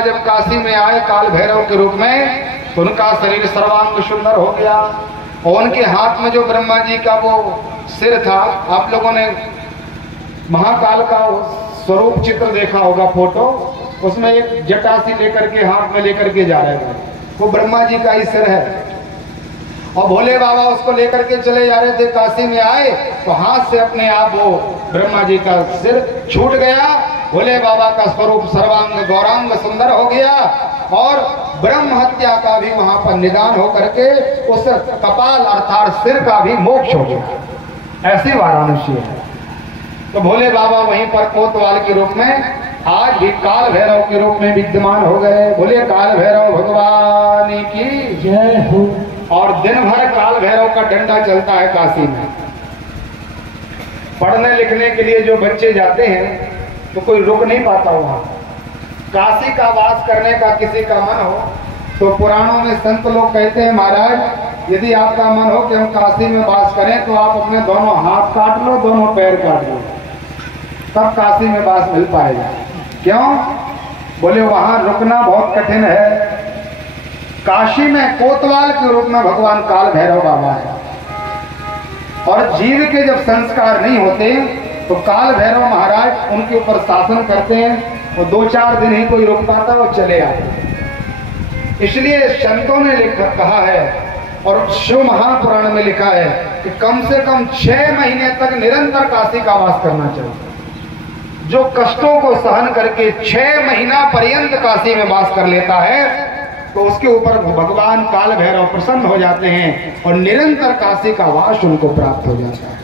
जब काशी में आए काल भैरव के रूप में तो उनका शरीर सर्वांग सुंदर हो गया और उनके हाथ में जो ब्रह्मा जी का वो सिर था, आप लोगों ने महाकाल का स्वरूप चित्र देखा होगा फोटो, उसमें एक जटासी लेकर के हाथ में लेकर के जा रहे थे, वो ब्रह्मा जी का ही सिर है। और भोले बाबा उसको लेकर के चले जा रहे थे, काशी में आए तो हाथ से अपने आप वो ब्रह्मा जी का सिर छूट गया। भोले बाबा का स्वरूप सर्वांग गौरांग सुंदर हो गया और ब्रह्म हत्या का भी वहां पर निदान हो करके उस कपाल अर्थात सिर का भी मोक्ष हो गया। ऐसी वाराणसी है। तो भोले बाबा वहीं पर कोतवाल के रूप में आज भी काल भैरव के रूप में विद्यमान हो गए। बोले काल भैरव भगवान की जय हो। और दिन भर काल भैरव का डंडा चलता है काशी में। पढ़ने लिखने के लिए जो बच्चे जाते हैं तो कोई रुक नहीं पाता वहां। काशी का वास करने का किसी का मन हो तो पुराणों में संत लोग कहते हैं, महाराज यदि आपका मन हो कि हम काशी में वास करें तो आप अपने दोनों हाथ काट लो, दोनों पैर काट लो, तब काशी में वास मिल पाएगा। क्यों? बोले वहां रुकना बहुत कठिन है। काशी में कोतवाल के रूप में भगवान काल भैरव बाबा है और जीव के जब संस्कार नहीं होते तो काल भैरव महाराज उनके ऊपर शासन करते हैं और 2-4 दिन ही कोई रुक पाता और चले आते। इसलिए संतों ने कहा है और शिव महापुराण में लिखा है कि कम से कम 6 महीने तक निरंतर काशी का वास करना चाहिए। जो कष्टों को सहन करके 6 महीना पर्यंत काशी में वास कर लेता है तो उसके ऊपर भगवान काल भैरव प्रसन्न हो जाते हैं और निरंतर काशी का वास उनको प्राप्त हो जाता है।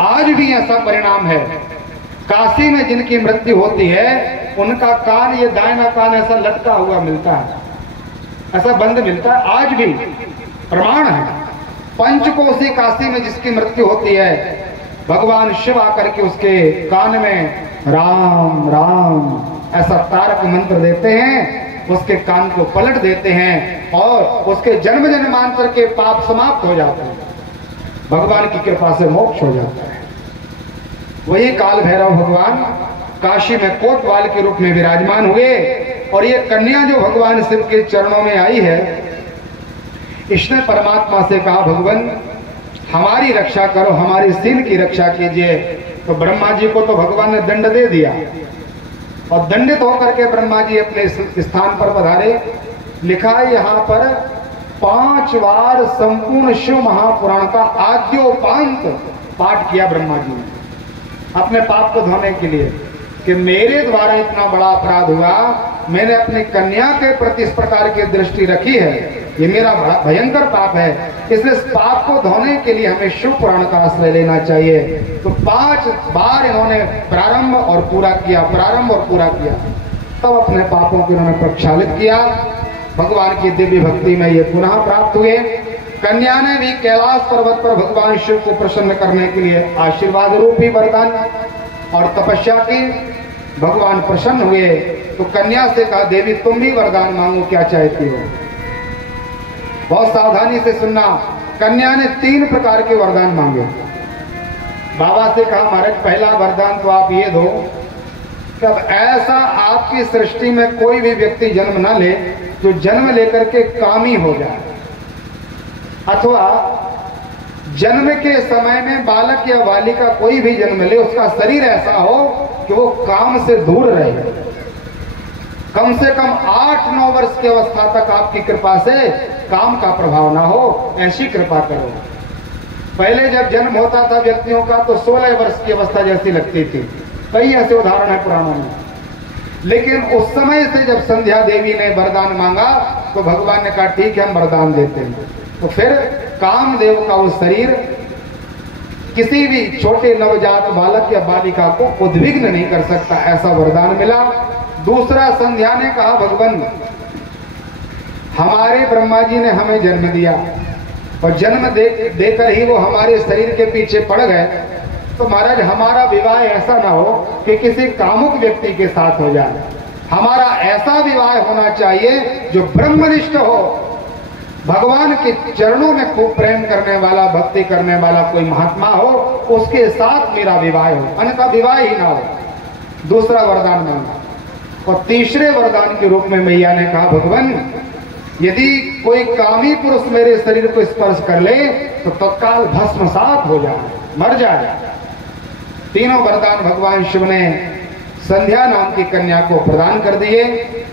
आज भी ऐसा परिणाम है। काशी में जिनकी मृत्यु होती है उनका कान, ये दाहिना कान ऐसा लटका हुआ मिलता है, ऐसा बंद मिलता है। आज भी प्रमाण है। पंचकोशी काशी में जिसकी मृत्यु होती है भगवान शिव आकर के उसके कान में राम राम ऐसा तारक मंत्र देते हैं, उसके कान को पलट देते हैं और उसके जन्म जन्मांतर के पाप समाप्त हो जाते हैं। भगवान की कृपा से मोक्ष हो जाता है। वही काल भैरव भगवान काशी में कोतवाल के रूप में विराजमान हुए और ये कन्या जो भगवान शिव के चरणों में आई है, इसने परमात्मा से कहा, भगवान हमारी रक्षा करो, हमारी सील की रक्षा कीजिए। तो ब्रह्मा जी को तो भगवान ने दंड दे दिया और दंडित होकर के ब्रह्मा जी अपने स्थान पर पधारे। लिखा है यहाँ पर 5 बार संपूर्ण शिव महापुराण का आद्योपांत पाठ किया ब्रह्मा जी ने अपने पाप को धोने के लिए कि मेरे द्वारा इतना बड़ा अपराध हुआ, मैंने अपनी कन्या के प्रति इस प्रकार की दृष्टि रखी है, ये मेरा भयंकर पाप है। इसलिए इस पाप को धोने के लिए हमें शिव पुराण का आश्रय लेना चाहिए। तो 5 बार इन्होंने प्रारंभ और पूरा किया, प्रारंभ और पूरा किया, तब अपने पापों को इन्होंने प्रक्षालित किया। भगवान की दिव्य भक्ति में ये पुनः प्राप्त हुए। कन्या ने भी कैलाश पर्वत पर भगवान शिव को प्रसन्न करने के लिए आशीर्वाद रूपी वरदान और तपस्या की। भगवान प्रसन्न हुए तो कन्या से कहा, देवी तुम भी वरदान मांगो, क्या चाहती हो? बहुत सावधानी से सुनना। कन्या ने 3 प्रकार के वरदान मांगे। बाबा से कहा, महाराज पहला वरदान तो आप ये दो कि अब ऐसा आपकी सृष्टि में कोई भी व्यक्ति जन्म ना ले जो जन्म लेकर के कामी हो जाए, अथवा जन्म के समय में बालक या बालिका कोई भी जन्म ले उसका शरीर ऐसा हो कि वो काम से दूर रहे। कम से कम 8-9 वर्ष की अवस्था तक आपकी कृपा से काम का प्रभाव ना हो, ऐसी कृपा करो। पहले जब जन्म होता था व्यक्तियों का तो 16 वर्ष की अवस्था जैसी लगती थी। कई ऐसे उदाहरण है पुराणों में। लेकिन उस समय से जब संध्या देवी ने वरदान मांगा तो भगवान ने कहा, ठीक है हम वरदान देते हैं। तो फिर कामदेव का वो शरीर किसी भी छोटे नवजात बालक या बालिका को उद्विग्न नहीं कर सकता, ऐसा वरदान मिला। दूसरा, संध्या ने कहा, भगवान हमारे ब्रह्मा जी ने हमें जन्म दिया और जन्म देकर ही वो हमारे शरीर के पीछे पड़ गए, तो महाराज हमारा विवाह ऐसा ना हो कि किसी कामुक व्यक्ति के साथ हो जाए। हमारा ऐसा विवाह होना चाहिए जो ब्रह्मनिष्ठ हो, भगवान के चरणों में खूब प्रेम करने वाला, भक्ति करने वाला कोई महात्मा हो, उसके साथ मेरा विवाह हो, अन्यथा विवाह ही ना हो। दूसरा वरदान मांगा। और तीसरे वरदान के रूप में मैया ने कहा, भगवान यदि कोई कामी पुरुष मेरे शरीर को स्पर्श कर ले तो तत्काल भस्मसात हो जाए, मर जाए। तीनों वरदान भगवान शिव ने संध्या नाम की कन्या को प्रदान कर दिए।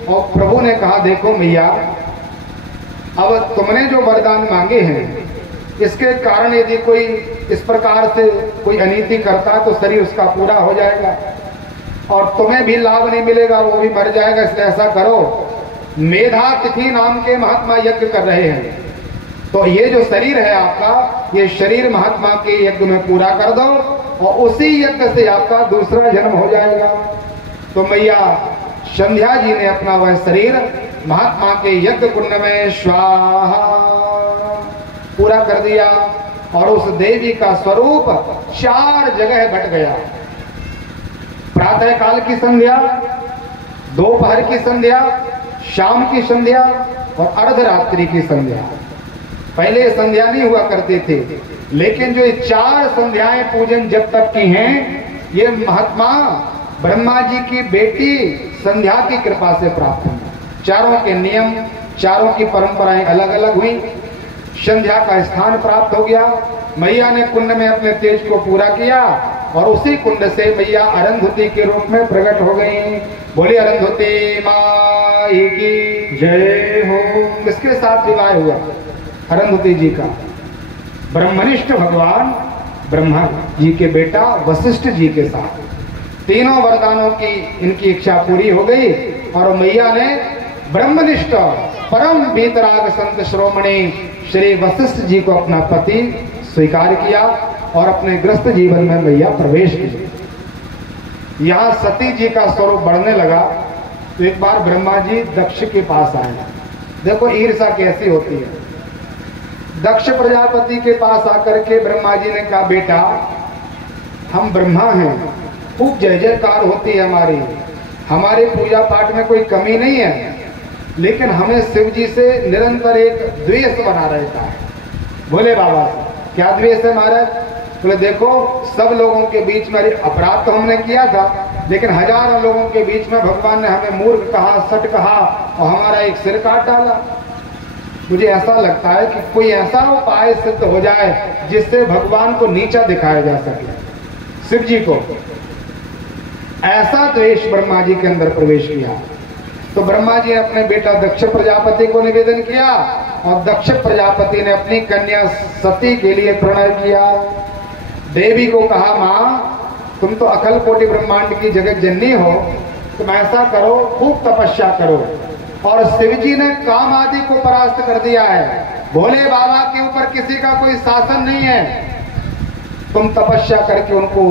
और प्रभु ने कहा, देखो मैया, अब तुमने जो वरदान मांगे हैं इसके कारण यदि कोई इस प्रकार से कोई अनीति करता है तो शरीर उसका पूरा हो जाएगा और तुम्हें भी लाभ नहीं मिलेगा, वो भी मर जाएगा। इसलिए ऐसा करो, मेधा तिथि नाम के महात्मा यज्ञ कर रहे हैं, तो ये जो शरीर है आपका, ये शरीर महात्मा के यज्ञ में पूरा कर दो और उसी यज्ञ से आपका दूसरा जन्म हो जाएगा। तो मैया संध्या जी ने अपना वह शरीर महात्मा के यज्ञ कुंड में स्वाहा पूरा कर दिया और उस देवी का स्वरूप 4 जगह बट गया। प्रातः काल की संध्या, दोपहर की संध्या, शाम की संध्या और अर्धरात्रि की संध्या। पहले संध्या नहीं हुआ करते थे, लेकिन जो 4 संध्याएं पूजन जब तक की हैं, ये महात्मा ब्रह्मा जी की बेटी संध्या की कृपा से प्राप्त हुई। चारों के नियम, चारों की परंपराएं अलग अलग हुई, संध्या का स्थान प्राप्त हो गया। मैया ने कुंड में अपने तेज को पूरा किया और उसी कुंड से मैया अरुंधति के रूप में प्रकट हो गई। बोले अरुंधति माई की जय हो। किसके साथ विवाह हुआ? अरुंधति जी का ब्रह्मनिष्ठ भगवान ब्रह्मा जी के बेटा वशिष्ठ जी के साथ। तीनों वरदानों की इनकी इच्छा पूरी हो गई और मैया ने ब्रह्मनिष्ठ परम वीतराग संत श्रोमणी श्री वशिष्ठ जी को अपना पति स्वीकार किया और अपने ग्रस्त जीवन में मैया प्रवेश की। यहाँ सती जी का स्वरूप बढ़ने लगा तो एक बार ब्रह्मा जी दक्ष के पास आए। देखो ईर्षा कैसी होती है। दक्ष प्रजापति के पास आकर के ब्रह्मा जी ने कहा, बेटा हम ब्रह्मा हैं, खूब जय जयकार होती है हमारे पूजा पाठ में कोई कमी नहीं है, लेकिन हमें शिव जी से निरंतर एक द्वेष बना रहता है। बोले बाबा क्या द्वेष है महाराज? बोले देखो सब लोगों के बीच में अपराध तो हमने किया था, लेकिन हजारों लोगों के बीच में भगवान ने हमें मूर्ख कहा, सट कहा और हमारा एक सिर काट डाला। मुझे ऐसा लगता है कि कोई ऐसा उपाय सिद्ध हो जाए जिससे भगवान को नीचा दिखाया जा सके, शिव जी को। ऐसा द्वेष ब्रह्मा जी के अंदर प्रवेश किया। तो ब्रह्मा जी ने अपने बेटा दक्ष प्रजापति को निवेदन किया और दक्ष प्रजापति ने अपनी कन्या सती के लिए प्रणय किया। देवी को कहा, माँ तुम तो अखिल कोटि ब्रह्मांड की जगत जननी हो, तुम ऐसा करो खूब तपस्या करो। और शिव जी ने काम आदि को परास्त कर दिया है। भोले बाबा के ऊपर किसी का कोई शासन नहीं है। तुम तपस्या करके उनको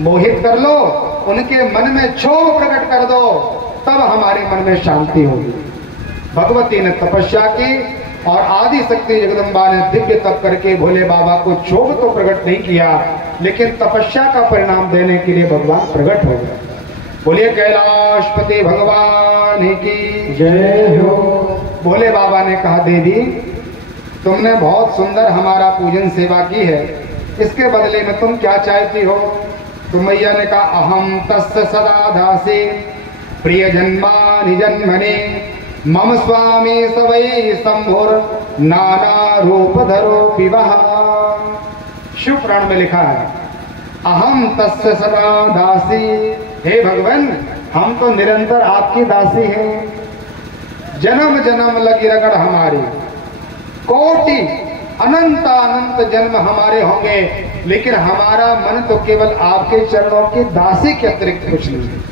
मोहित कर लो, उनके मन में क्षोभ प्रकट कर दो, तब हमारे मन में शांति होगी। भगवती ने तपस्या की और आदि शक्ति जगदम्बा ने दिव्य तप करके भोले बाबा को क्षोभ तो प्रकट नहीं किया, लेकिन तपस्या का परिणाम देने के लिए भगवान प्रकट हो गए। बोलिए कैलाशपति भगवान की जय हो। भोले बाबा ने कहा, देवी तुमने बहुत सुंदर हमारा पूजन सेवा की है, इसके बदले में तुम क्या चाहती हो? तो मैया ने कहा, अहम तस्य सदा दासी प्रिय जन्मानि जन्मने मम स्वामी सवै शंभुर नाना रूप धरो विवाह। शिव पुराण में लिखा है, अहम तस्य सदा दासी। हे भगवान हम तो निरंतर आपकी दासी हैं, जन्म जन्म लगी रगड़ हमारी, कोटि अनंत अनंत जन्म हमारे होंगे, लेकिन हमारा मन तो केवल आपके चरणों की दासी के अतिरिक्त कुछ नहीं है।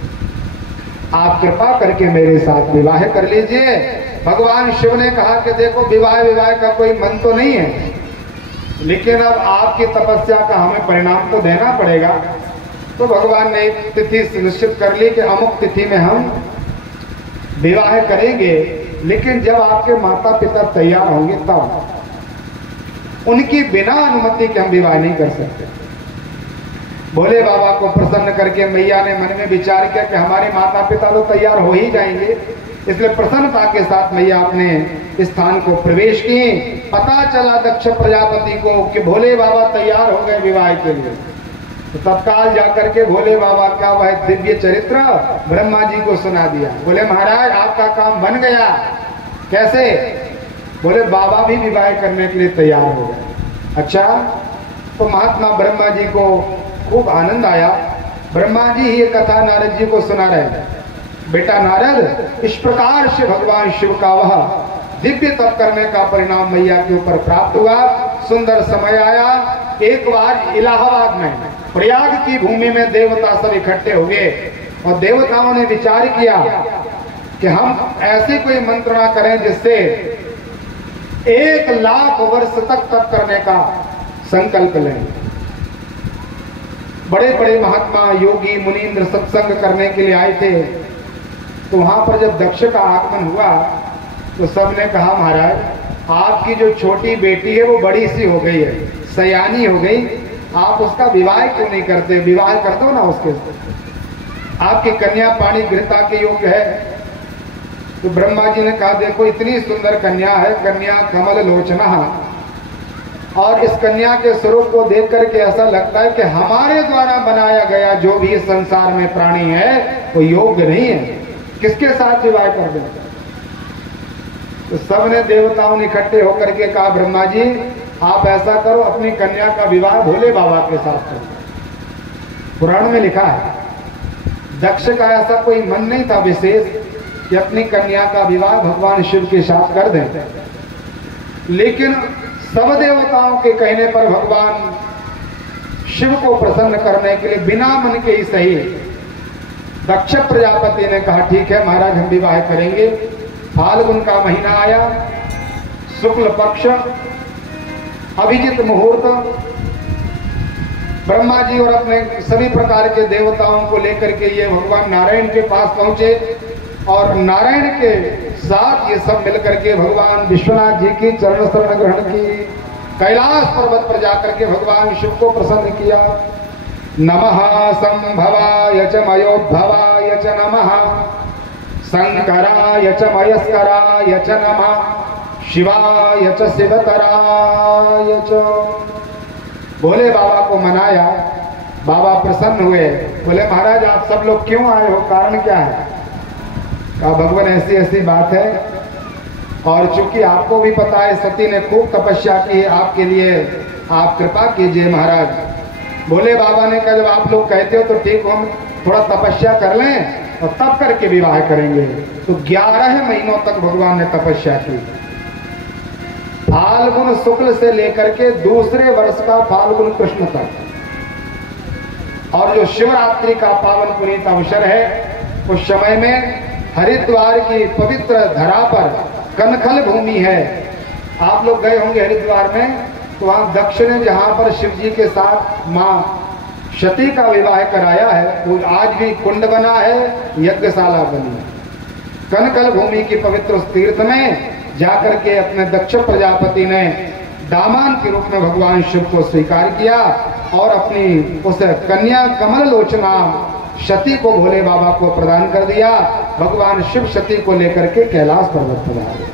आप कृपा करके मेरे साथ विवाह कर लीजिए। भगवान शिव ने कहा कि देखो विवाह का कोई मन तो नहीं है, लेकिन अब आपकी तपस्या का हमें परिणाम तो देना पड़ेगा। तो भगवान ने एक तिथि निश्चित कर ली कि अमुक तिथि में हम विवाह करेंगे, लेकिन जब आपके माता पिता तैयार होंगे तब। उनकी बिना अनुमति के हम विवाह नहीं कर सकते। भोले बाबा को प्रसन्न करके मैया ने मन में विचार किया कि हमारे माता पिता तो तैयार हो ही जाएंगे, इसलिए प्रसन्नता के साथ मैया अपने स्थान को प्रवेश की। पता चला दक्ष प्रजापति को कि भोले बाबा तैयार हो गए विवाह के लिए। तो तत्काल जाकर के भोले बाबा का वह दिव्य चरित्र ब्रह्मा जी को सुना दिया। बोले महाराज आपका काम बन गया। कैसे? बोले बाबा भी विवाह करने के लिए तैयार हो गए। अच्छा, तो महात्मा ब्रह्मा जी को खूब आनंद आया। ब्रह्मा जी ही ये कथा नारद जी को सुना रहे थे। बेटा नारद, इस प्रकार से भगवान शिव का वह दिव्य तप करने का परिणाम मैया के ऊपर प्राप्त हुआ। सुंदर समय आया। एक बार इलाहाबाद में प्रयाग की भूमि में देवता सब इकट्ठे हो गए और देवताओं ने विचार किया कि हम ऐसी कोई मंत्रणा करें जिससे 1,00,000 वर्ष तक तप करने का संकल्प लें। बड़े बड़े महात्मा योगी मुनीन्द्र सत्संग करने के लिए आए थे। तो वहां पर जब दक्ष का आगमन हुआ तो सबने कहा महाराज आपकी जो छोटी बेटी है वो बड़ी सी हो गई है, सयानी हो गई, आप उसका विवाह क्यों नहीं करते? विवाह कर दो ना उसके साथ, आपकी कन्या पाणी गृहता के योग्य है। तो ब्रह्मा जी ने कहा देखो इतनी सुंदर कन्या है, कन्या कमल लोचना, और इस कन्या के स्वरूप को देख करके ऐसा लगता है कि हमारे द्वारा बनाया गया जो भी संसार में प्राणी है वो योग्य नहीं है, किसके साथ विवाह कर दे? तो सबने देवताओं ने इकट्ठे होकर के कहा ब्रह्मा जी आप ऐसा करो अपनी कन्या का विवाह भोले बाबा के साथ करो। पुराण में लिखा है दक्ष का ऐसा कोई मन नहीं था विशेष कि अपनी कन्या का विवाह भगवान शिव के साथ कर दें, लेकिन सब देवताओं के कहने पर भगवान शिव को प्रसन्न करने के लिए बिना मन के ही सही दक्ष प्रजापति ने कहा ठीक है महाराज हम विवाह करेंगे। फाल्गुन का महीना आया, शुक्ल पक्ष, अभिजित मुहूर्त, ब्रह्मा जी और अपने सभी प्रकार के देवताओं को लेकर के ये भगवान नारायण के पास पहुंचे और नारायण के साथ ये सब मिलकर के भगवान विश्वनाथ जी की चरण शरण ग्रहण की, कैलाश पर्वत पर जाकर के भगवान शिव को प्रसन्न किया। नमः संभवाय च मयोद्भवाय च नमः, शंकराय च मयस्कराय च नमः, शिवाय च शिवतराय च। भोले बाबा को मनाया, बाबा प्रसन्न हुए। बोले महाराज आप सब लोग क्यों आए हो, कारण क्या है? कहा भगवान ऐसी ऐसी बात है और चूंकि आपको भी पता है सती ने खूब तपस्या की है आपके लिए, आप कृपा कीजिए महाराज। भोले बाबा ने कहा जब आप लोग कहते हो तो ठीक, हम थोड़ा तपस्या कर लें और तब करके विवाह करेंगे। तो 11 महीनों तक भगवान ने तपस्या की। फाल्गुन शुक्ल से लेकर के दूसरे वर्ष का फाल्गुन कृष्ण तक, और जो शिवरात्रि का पावन पुनीत अवसर है उस समय में हरिद्वार की पवित्र धरा पर कनखल भूमि है। आप लोग गए होंगे हरिद्वार में, तो वहां दक्ष ने जहां पर शिव जी के साथ मां सती का विवाह कराया है वो आज भी कुंड बना है, यज्ञशाला बनी है। कनखल भूमि की पवित्र तीर्थ में जाकर के अपने दक्ष प्रजापति ने दामान के रूप में भगवान शिव को स्वीकार किया और अपनी उस कन्या कमल लोचना सती को भोले बाबा को प्रदान कर दिया। भगवान शिव सती को लेकर के कैलाश पर्वत पर आए।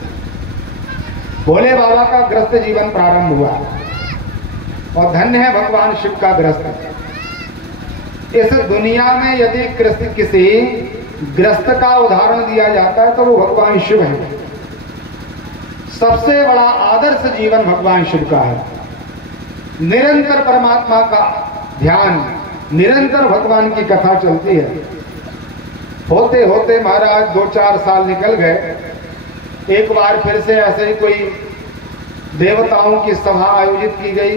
भोले बाबा का ग्रस्त जीवन प्रारंभ हुआ और धन्य है भगवान शिव का ग्रस्त। इस दुनिया में यदि किसी ग्रस्त का उदाहरण दिया जाता है तो वो भगवान शिव है। सबसे बड़ा आदर्श जीवन भगवान शिव का है। निरंतर परमात्मा का ध्यान, निरंतर भगवान की कथा चलती है। होते होते महाराज 2-4 साल निकल गए। एक बार फिर से ऐसे ही कोई देवताओं की सभा आयोजित की गई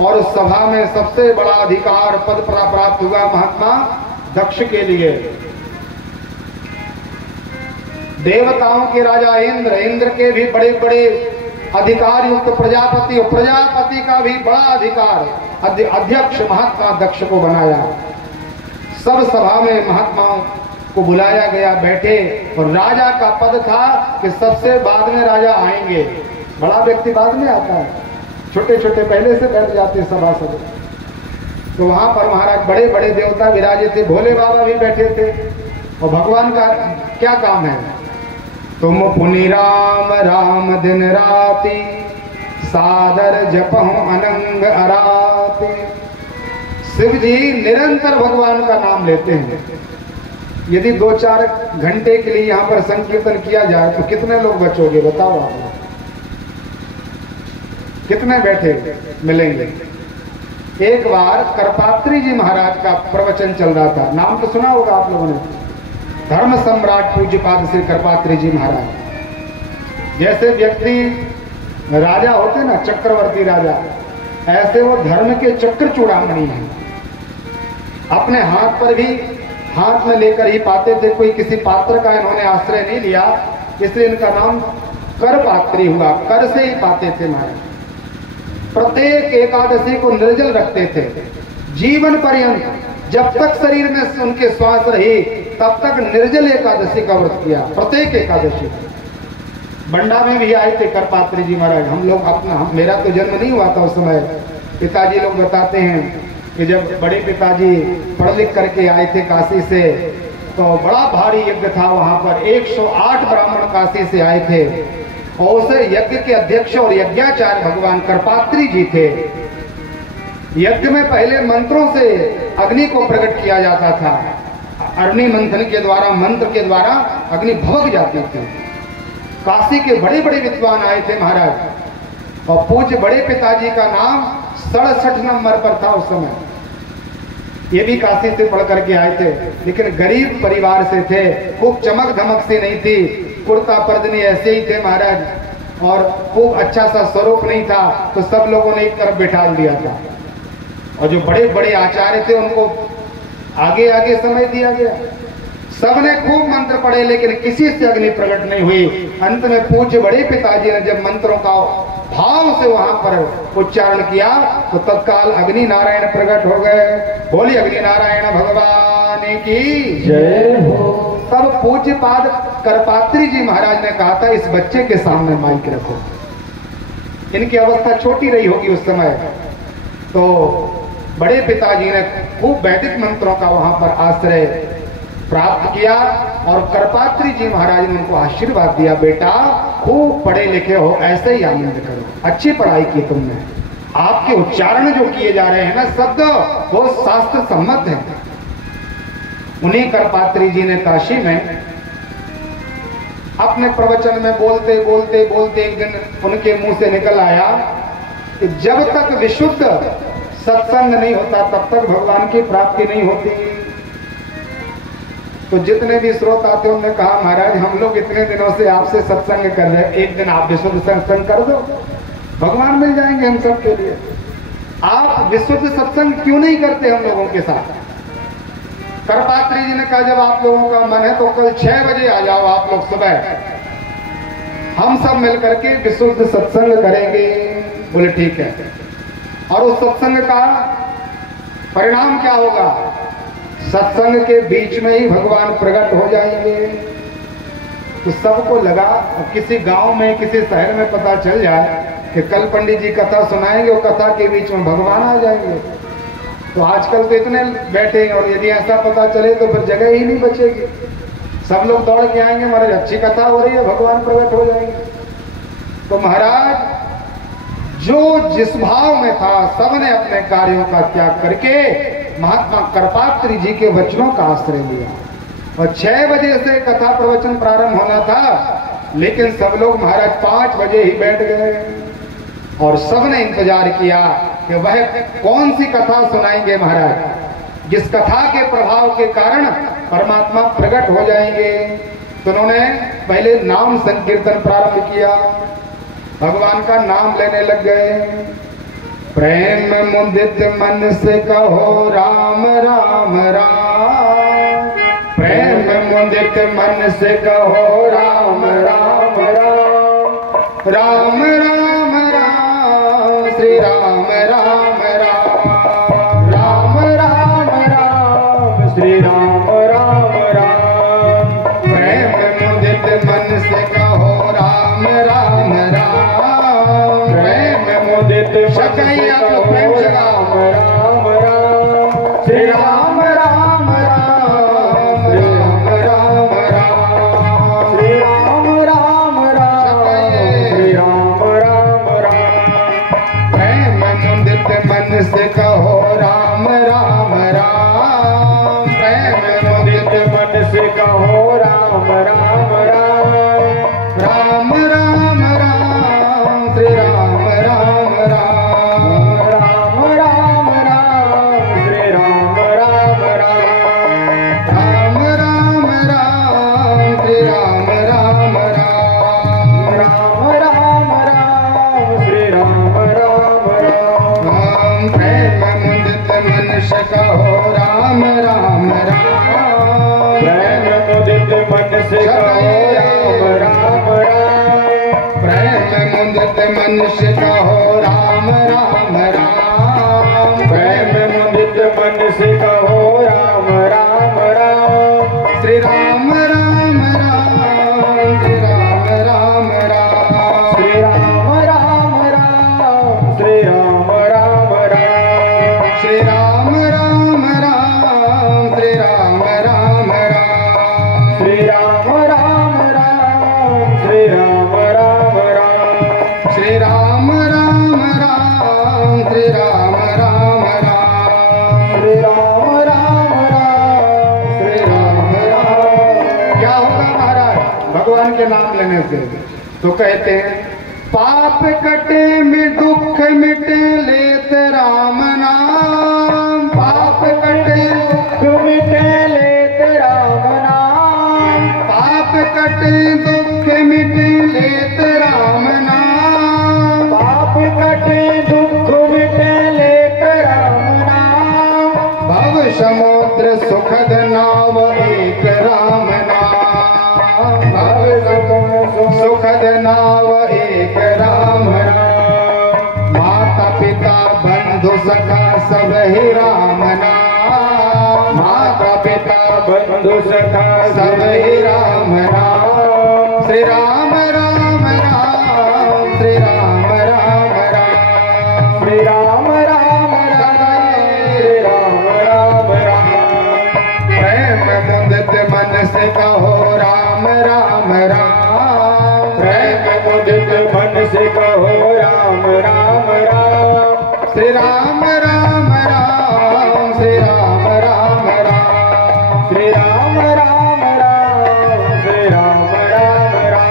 और उस सभा में सबसे बड़ा अधिकार पद प्राप्त हुआ महात्मा दक्ष के लिए। देवताओं के राजा इंद्र, इंद्र के भी बड़े बड़े अधिकार युक्त प्रजापति और प्रजापति का भी बड़ा अधिकार अध्यक्ष महात्मा दक्ष को बनाया। सब सभा में महात्माओं को बुलाया गया, बैठे, और राजा का पद था कि सबसे बाद में राजा आएंगे। बड़ा व्यक्ति बाद में आता है, छोटे छोटे पहले से बैठ जाते सभा सब। तो वहां पर महाराज बड़े बड़े देवता विराजे थे, भोले बाबा भी बैठे थे। और भगवान का क्या काम है? तुम पुनि राम राम दिन राति, सादर जपहु अनंग अराति, शिव जी निरंतर भगवान का नाम लेते हैं। यदि 2-4 घंटे के लिए यहाँ पर संकीर्तन किया जाए तो कितने लोग बचोगे बताओ आप? कितने बैठे मिलेंगे? एक बार करपात्री जी महाराज का प्रवचन चल रहा था, नाम तो सुना होगा आप लोगों ने, धर्म सम्राट पूज्यपाद श्री करपात्री जी महाराज। जैसे व्यक्ति राजा होते ना, चक्रवर्ती राजा, ऐसे वो धर्म के चक्र चूड़ामणि हैं। अपने हाथ पर भी हाथ में लेकर ही पाते थे, कोई किसी पात्र का इन्होंने आश्रय नहीं लिया, इसलिए इनका नाम करपात्री हुआ। कर से ही पाते थे महाराज। प्रत्येक एकादशी को निर्जल रखते थे जीवन पर्यंत। जब तक शरीर में उनके श्वास रही तब तक निर्जल एकादशी का व्रत किया, प्रत्येक एकादशी। बंडा में भी आए थे करपात्री जी महाराज। हम लोग मेरा तो जन्म नहीं हुआ था उस समय। पिताजी लोग बताते हैं कि जब बड़े पिताजी पढ़ लिख करके आए थे काशी से, तो बड़ा भारी यज्ञ था वहां पर। 108 ब्राह्मण काशी से आए थे और उस यज्ञ के अध्यक्ष और यज्ञाचार्य भगवान करपात्री जी थे। यज्ञ में पहले मंत्रों से अग्नि को प्रकट किया जाता था। अग्नि मंथन के द्वारा, मंत्र के द्वारा अग्नि भभक जाती थी। काशी के बड़े बड़े विद्वान आए थे महाराज, और पूज्य बड़े पिताजी का नाम 67 नंबर पर था उस समय। ये भी काशी से पढ़ करके आए थे, लेकिन गरीब परिवार से थे। खूब चमक धमक से नहीं थी, कुर्ता पर्दनी ऐसे ही थे महाराज, और खूब अच्छा सा स्वरूप नहीं था, तो सब लोगों ने एक तरफ बिठा दिया था। और जो बड़े बड़े आचार्य थे उनको आगे आगे समय दिया गया। सबने खूब मंत्र पढ़े, लेकिन किसी से अग्नि प्रकट नहीं हुई। अंत में पूज्य बड़े पिताजी ने जब मंत्रों का भाव से वहां पर उच्चारण किया तो तत्काल अग्नि नारायण प्रकट हो गए। बोली अग्नि नारायण भगवान की जय हो। तब पूज्यपाद करपात्री जी महाराज ने कहा था, इस बच्चे के सामने माइक रखो। इनकी अवस्था छोटी रही होगी उस समय, तो बड़े पिताजी ने खूब वैदिक मंत्रों का वहां पर आश्रय प्राप्त किया, और करपात्री जी महाराज ने उनको आशीर्वाद दिया, बेटा खूब पढ़े लिखे हो, ऐसे ही आनंद करो, अच्छी पढ़ाई की तुमने। आपके उच्चारण जो किए जा रहे हैं ना शब्द, वो शास्त्र सम्मत है। उन्हीं करपात्री जी ने काशी में अपने प्रवचन में बोलते बोलते बोलते एक दिन उनके मुंह से निकल आया कि जब तक विशुद्ध सत्संग नहीं होता तब तक भगवान की प्राप्ति नहीं होती। तो जितने भी श्रोता थे उन्होंने कहा, महाराज हम लोग इतने दिनों से आपसे सत्संग कर रहे हैं, एक दिन आप विशुद्ध सत्संग कर दो, भगवान मिल जाएंगे हम सब के लिए। आप विशुद्ध सत्संग क्यों नहीं करते हम लोगों के साथ? करपात्री जी ने कहा, जब आप लोगों का मन है तो कल 6 बजे आ जाओ आप लोग सुबह, हम सब मिलकर के विशुद्ध सत्संग करेंगे। बोले ठीक है। और उस सत्संग का परिणाम क्या होगा? सत्संग के बीच में ही भगवान प्रकट हो जाएंगे। तो सबको लगा, किसी गांव में किसी शहर में पता चल जाए कि कल पंडित जी कथा सुनाएंगे और कथा के बीच में भगवान आ जाएंगे, तो आजकल तो इतने बैठे, और यदि ऐसा पता चले तो फिर जगह ही नहीं बचेगी। सब लोग दौड़ के आएंगे, महाराज अच्छी कथा हो रही है, भगवान प्रकट हो जाएंगे। तो महाराज जो जिस भाव में था, सबने अपने कार्यों का त्याग करके महात्मा करपात्री जी के वचनों का आश्रय लिया। और 6 बजे से कथा प्रवचन प्रारंभ होना था, लेकिन सब लोग महाराज 5 बजे ही बैठ गए, और सबने इंतजार किया कि वह कौन सी कथा सुनाएंगे महाराज, जिस कथा के प्रभाव के कारण परमात्मा प्रकट हो जाएंगे। तो उन्होंने पहले नाम संकीर्तन प्रारंभ किया, भगवान का नाम लेने लग गए। प्रेम मुदित मन से कहो राम राम राम, प्रेम मुदित मन से कहो राम राम राम, राम राम राम श्री राम राम राम, राम राम राम श्री राम राम राम। प्रेम मुदित मन से कहो राम राम राम, प्रेम मुदित शकैया तो प्रेम से राम राम राम, श्री राम राम राम, राम राम राम, श्री राम राम राम, श्री राम राम राम। प्रेम मुदित मन से कहो राम राम से कहो राम राम राम। प्रेम मुदित मन से कहो राम राम राम। प्रेम मुदित मन से कहो राम राम राम। श्री राम राम राम श्री राम राम राम। श्री राम राम राम श्री राम राम राम। श्री राम राम राम श्री राम राम राम। श्री राम राम राम श्री राम राम राम। श्री राम राम राम श्री राम राम राम। श्री राम राम राम श्री राम राम। क्या होगा महाराज भगवान के नाम लेने से? तो कहते हैं पाप कटे में दुख मिटे लेत राम नाम। पाप कटे दुख मिटे लेत राम नाम। पाप कटे दुख मिटे लेत राम नाम। पाप कटे दुख मिटे लेत राम नाम। भव समुद्र सुखद नाव एक राम नाम। भव सुखद नाव एक राम नाम। माता पिता बंधु सखा सब ही राम नाम। माता पिता बंधु सखा सब ही राम नाम। श्री राम राम राम श्री राम राम राम। श्री राम राम राम श्री राम राम राम। प्रेम मुदित मन से कहो राम राम राम। प्रेम मुदित मन से कहो राम राम राम। श्री राम राम राम श्री राम राम राम। श्री राम राम राम श्री राम राम राम।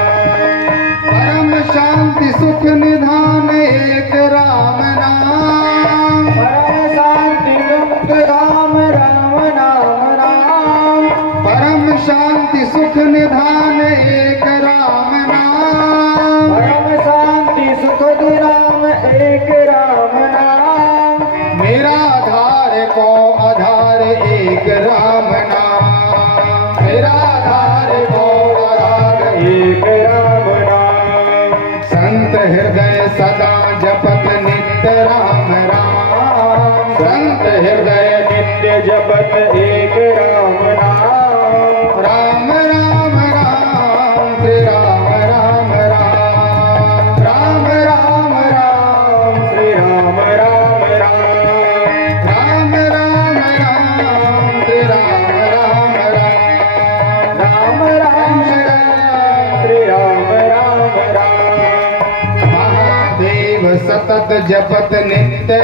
परम शांति सुख निधान एक राम नाम। परम शांति मुक्त राम राम नाम राम। परम शांति सुख निधान एक राम नाम। परम शांति सुख राम एक राम नाम। मेरा आधार को आधार एक राम नाम। मेरा आधार को आधार एक राम नाम। संत हृदय सदा जपत नित्य राम राम। संत हृदय नित्य जपत एक राम नाम। राम राम राम श्री राम राम राम। राम राम राम श्री राम राम राम। राम राम राम श्री राम राम राम। राम राम श्री राम राम राम। महादेव सतत जपत नित्य